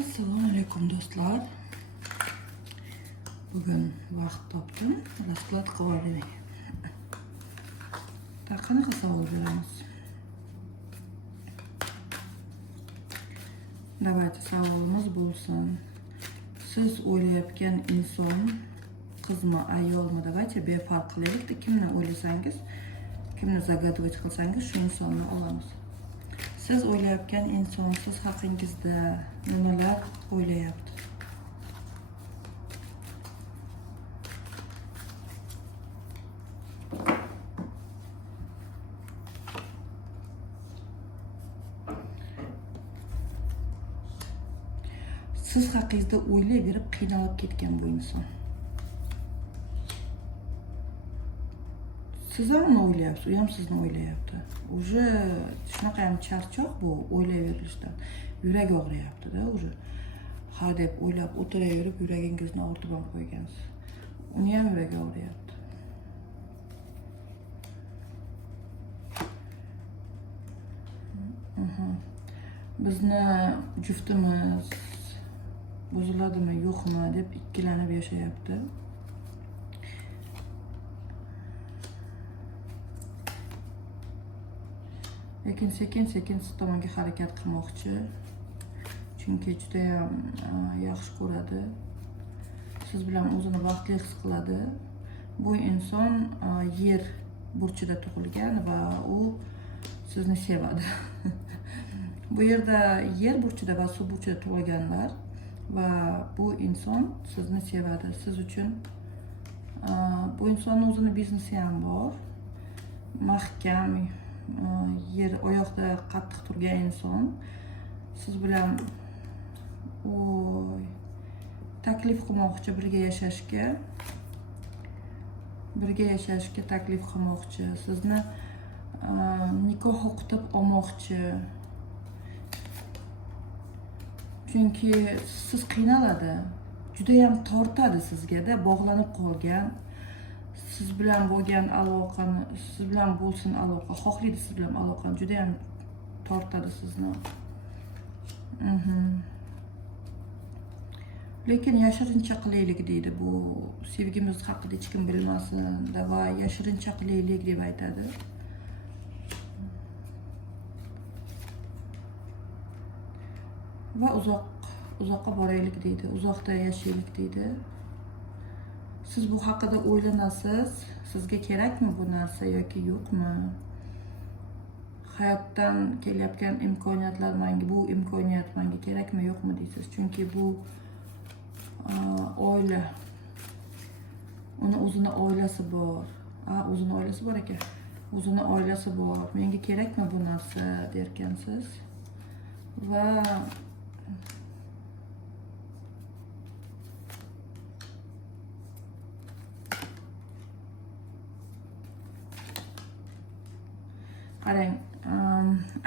Assalomu alaykum do'stlar. Bugun vaqt topdim. Rasklad qilib oldik. Qanaqa savol beramiz? Давайте savolimiz bo'lsin. Siz o'ylayotgan inson qizmi, ayolmi? Давайте befarq qilaylik. Kimni o'ylasangiz, kimni загадывать qilsangiz, shu insonni olamiz. Siz o'ylayotgan inson siz haqingizda nimalar o'ylayapti? Siz haqingizda o'ylayverib qiynalib ketgan bu inson. Siz ham uni o'ylayapsiz, u ham sizni o'ylayapti. Уже shunaqa ham charchoq bu o'ylayverishdan. Yuragi og'riyapti-da, уже. Ha deb o'ylab o'tiraverib yuragingizni ortib ham qo'ygansiz. Uni ham yuragi og'riyapti. Bizni juftimiz buziladimi, yo'qmi deb ikkilanib yashayapti. Lekin sekin-sekin siz tomonga harakat qilmoqchi. Chunki juda ham yaxshi ko'radi. Siz bilan o'zini baxtli his qiladi. Bu inson yer burchida tug'ilgan va u sizni sevadi. Bu yerda yer burchida va suv burchida tug'ilganlar va bu inson sizni sevadi. Siz uchun bu insonning o'zini biznesi ham bor. Mahkam, yer oyoqda qattiq turgan inson siz bilan taklif qilmoqchi, birga yashashga taklif qilmoqchi, sizni nikoh o'qitib olmoqchi. Chunki siz qiynaladi, juda ham tortadi sizga-da, bog'lanib qolgan. Siz bilan bo'lgan aloqani, siz bilan bo'lsin aloqa, xohlaydi siz bilan aloqani, juda ham tortadi sizni. Lekin yashirincha qilaylik deydi, bu sevgimiz haqida hech kim bilmasin, va yashirincha qilaylik deb aytadi. Va uzoqqa boraylik deydi, uzoqda yashaylik deydi. Siz bu haqida o'ylanasiz, sizga kerakmi bu narsa yoki yo'qmi? Hayotdan kelayotgan imkoniyatlar bu imkoniyat menga kerakmi yo'qmi deysiz. Chunki bu oila. Uni o'zini oilasi bor. O'zini oilasi bor ekan. O'zini oilasi bor. Menga kerakmi bu narsa derkansiz. Va qarang,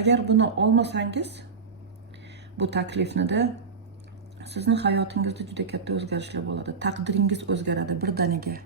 agar buni olmasangiz, bu taklifnida sizni hayotingizda juda katta o'zgarishlar bo'ladi. Taqdiringiz o'zgaradi, birdaniga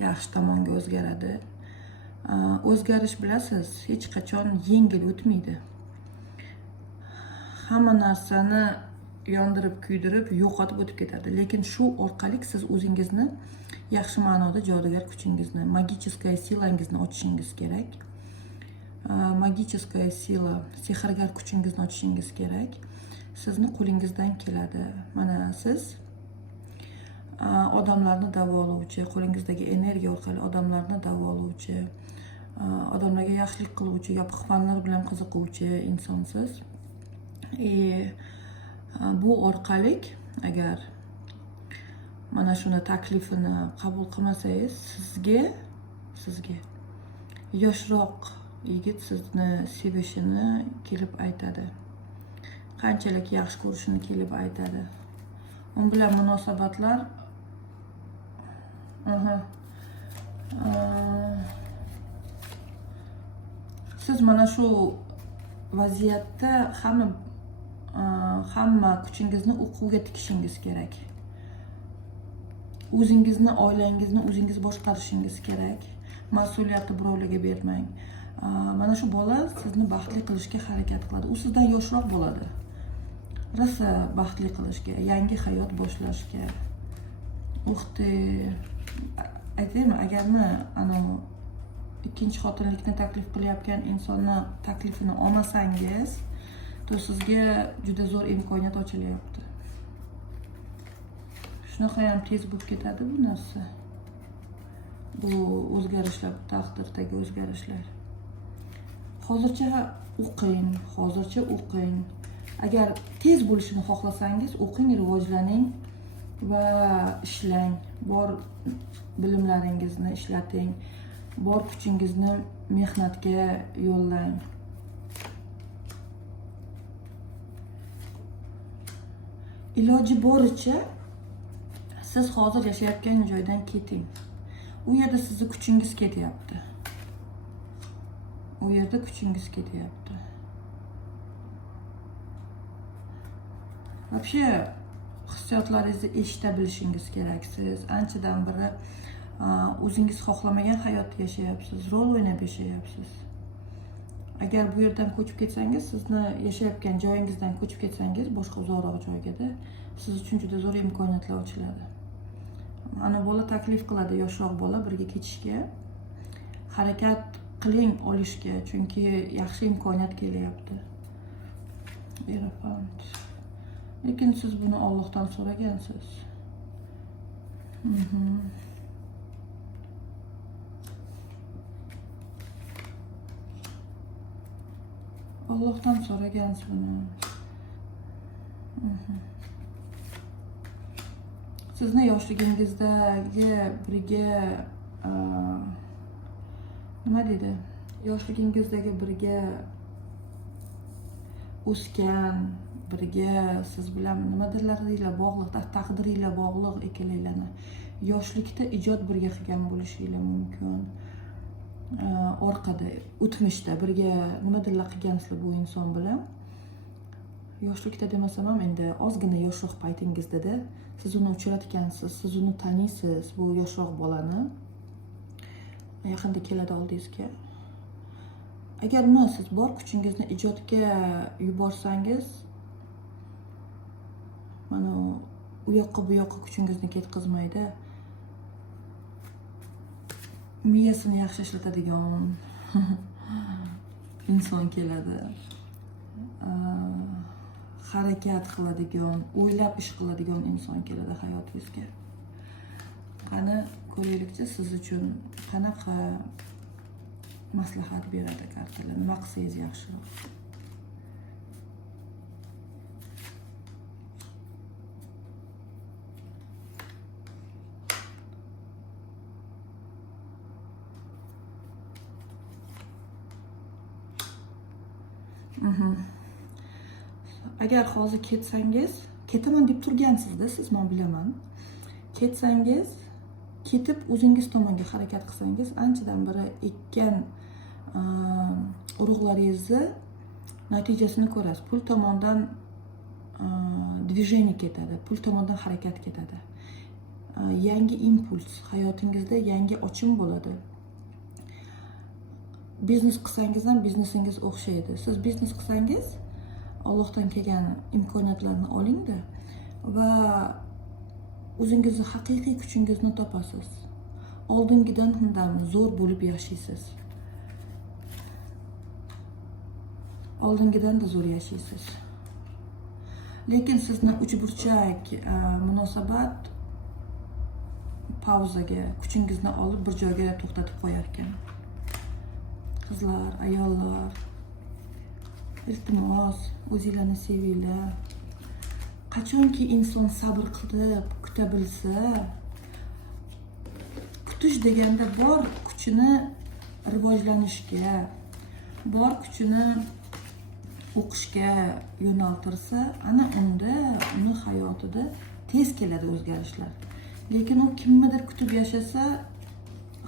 yaxshi tomonga o'zgaradi. O'zgarish bilasiz, hech qachon yengil o'tmaydi. Hamma narsani yondirib, kuydirib, yo'qotib o'tib ketadi. Lekin shu orqali siz o'zingizni yaxshi ma'noda jodugar kuchingizni, magicheskaya silangizni ochishingiz kerak. Magicheskaya sila, sehrgar kuchingizni ochishingiz kerak. Sizni qo'lingizdan keladi. Mana siz odamlarni davolovchi, qo'lingizdagi energiya orqali odamlarni davolovchi, odamlarga yaxshilik qiluvchi, yopiq fanlar bilan qiziquvchi insonsiz. Bu orqali agar mana shuni taklifini qabul qilmasangiz, sizga yoshroq yigit sizni sevishini kelib aytadi. Qanchalik yaxshi ko'rishini kelib aytadi. Un bilan munosabatlar siz mana shu vaziyatda hamma kuchingizni o'quvga tikishingiz kerak. O'zingizni, oilangizni o'zingiz boshqarishingiz kerak. Mas'uliyatni birovlarga bermang. Mana shu bola sizni baxtli qilishga harakat qiladi. U sizdan yoshroq bo'ladi. rosa baxtli qilishga, yangi hayot boshlashga. Uxti aytaymi, agarmi ikkinchi xotinlikni taklif qilayotgan insonni taklifini olmasangiz, to sizga juda zo'r imkoniyat ochilyapti. Shunaqa ham tez bo'lib ketadi bu narsa. Bu o'zgarishlar, taqdirdagi o'zgarishlar. Hozircha o'qing. Agar tez bo'lishini xohlasangiz, o'qing, rivojlaning va ishlang. Bor bilimlaringizni ishlating. Bor kuchingizni mehnatga yo'llang. Iloji boricha siz hozir yashayotgan joydan keting. U yerda sizni kuchingiz ketyapti. Вообще hissiyotlaringizni eshita bilishingiz kerak. Siz anchadan beri o'zingiz xohlamagan hayotni yashayapsiz, rol o'ynab yashayapsiz. Agar bu yerdan ko'chib ketsangiz, sizni yashayotgan joyingizdan ko'chib ketsangiz, boshqa uzoqroq joyga, siz uchun juda zo'r imkoniyatlar ochiladi. Ana bola taklif qiladi, yoshroq bola birga ketishga. Harakat qiling olishga, chunki yaxshi imkoniyat kelyapti. Lekin siz buni Allohdan so'ragansiz. Allohdan so'ragansiz buni. Sizni yoshligingizdagi birga yoshligingizdagi birga o'sgan, birga siz bilan nimadirlar bog'liq, taqdiringlar bog'liq ekanlarni yoshlikda ijod birga qilgan bo'lishinglar mumkin. Orqada, o'tmishda birga nimadirlar qilgansizlar bu inson bilan. Yoshlikda demasam ham, endi ozgina yoshroq paytingizda siz uni uchratgansiz, siz uni taniysiz, bu yoshroq bolani. Yaqinda keladi oldingizga. Agar siz bor kuchingizni ijodga yuborsangiz, mana u yoqqa bu yoqqa kuchingizni ketkazmaydi. Miyasini yaxshi ishlatadigan inson keladi. Harakat qiladigan, o'ylab ish qiladigan inson keladi hayotingizga. Qani ko'raylikchi, siz uchun qanaqa maslahat beradi kartalar? Nima qilsangiz yaxshiroq? Agar hozir ketsangiz, ketaman deb turgansizda, siz, men bilaman. Ketsangiz, ketib o'zingiz tomonga harakat qilsangiz, anchadan beri ekkan urug'laringizni natijasini ko'rasiz. Pul tomondan движение ketadi, pul tomondan harakat ketadi. Yangi impuls, hayotingizda yangi ochim bo'ladi. Biznes qilsangiz ham biznesingiz o'xshaydi. Siz biznes qilsangiz, Allohdan kelgan imkoniyatlarni olingda va o'zingizni haqiqiy kuchingizni topasiz. Oldingidan ham zo'r bo'lib yashaysiz. Oldingidan da zo'r yashaysiz. Lekin sizni uchburchak munosabat pauzaga, kuchingizni olib bir joyga to'xtatib qo'yar ekan. Qizlar, ayollar, iltimos, o'zinglarni sevinglar. Qachonki inson sabr qilib kuta bilsa, kutish deganda bor kuchini rivojlanishga, bor kuchini o'qishga yo'naltirsa, ana unda uni hayotida tez keladi o'zgarishlar. Lekin u kimnidir kutib yashasa,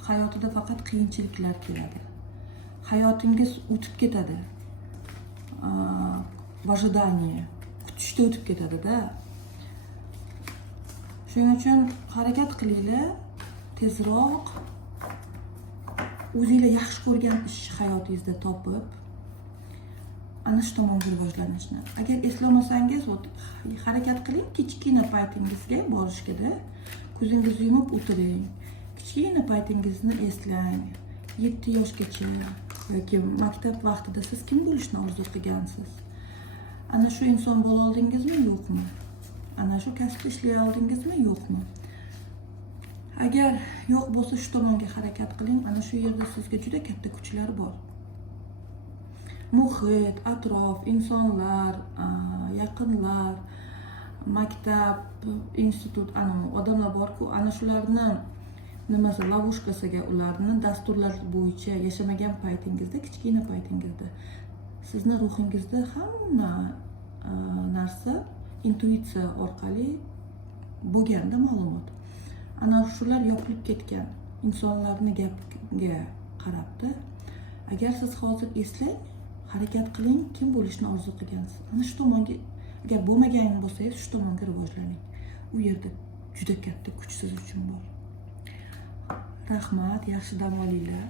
hayotida faqat qiyinchiliklar keladi. Hayotingiz o'tib ketadi. В ожидании, kutishda o'tib ketadi-da. Shuning uchun harakat qilinglar, tezroq o'zingizlar yaxshi ko'rgan ish hayotingizda topib, ana shu tomonga rivojlanishni. Agar eslamasangiz, harakat qiling, kichkina paytingizga borishgada, ko'zingizni yumib o'tiring. Kichkina paytingizni eslang. 7 yoshgacha yoki maktab vaqtida siz kim bo'lishni orzu qilgansiz? Ana shu inson bo'la oldingizmi, yo'qmi? Ana shu kasbda ishlay oldingizmi, yo'qmi? Agar yo'q bo'lsa, shu tomonga harakat qiling. Ana shu yerda sizga juda katta kuchlar bor. Muhit, atrof, insonlar, yaqinlar, maktab, institut, odamlar bor-ku, ana shularni nimasi lavoshkasiga, ularni dasturlar bo'yicha yashamagan paytingizda, kichkina paytingizda sizni ruhingizda hamma narsa intuitsiya orqali bo'lganda ma'lumot. Ana shular yopilib ketgan insonlarni gapiga qarabdi. Agar siz hozir eslang, harakat qiling, kim bo'lishni orzu qilgansiz. Ana shu tomonga, agar bo'lmaganingiz bo'lsangiz, shu tomonga rivojlaning. U yerda juda katta kuch siz uchun bor. Rahmat, yaxshi dam olinglar.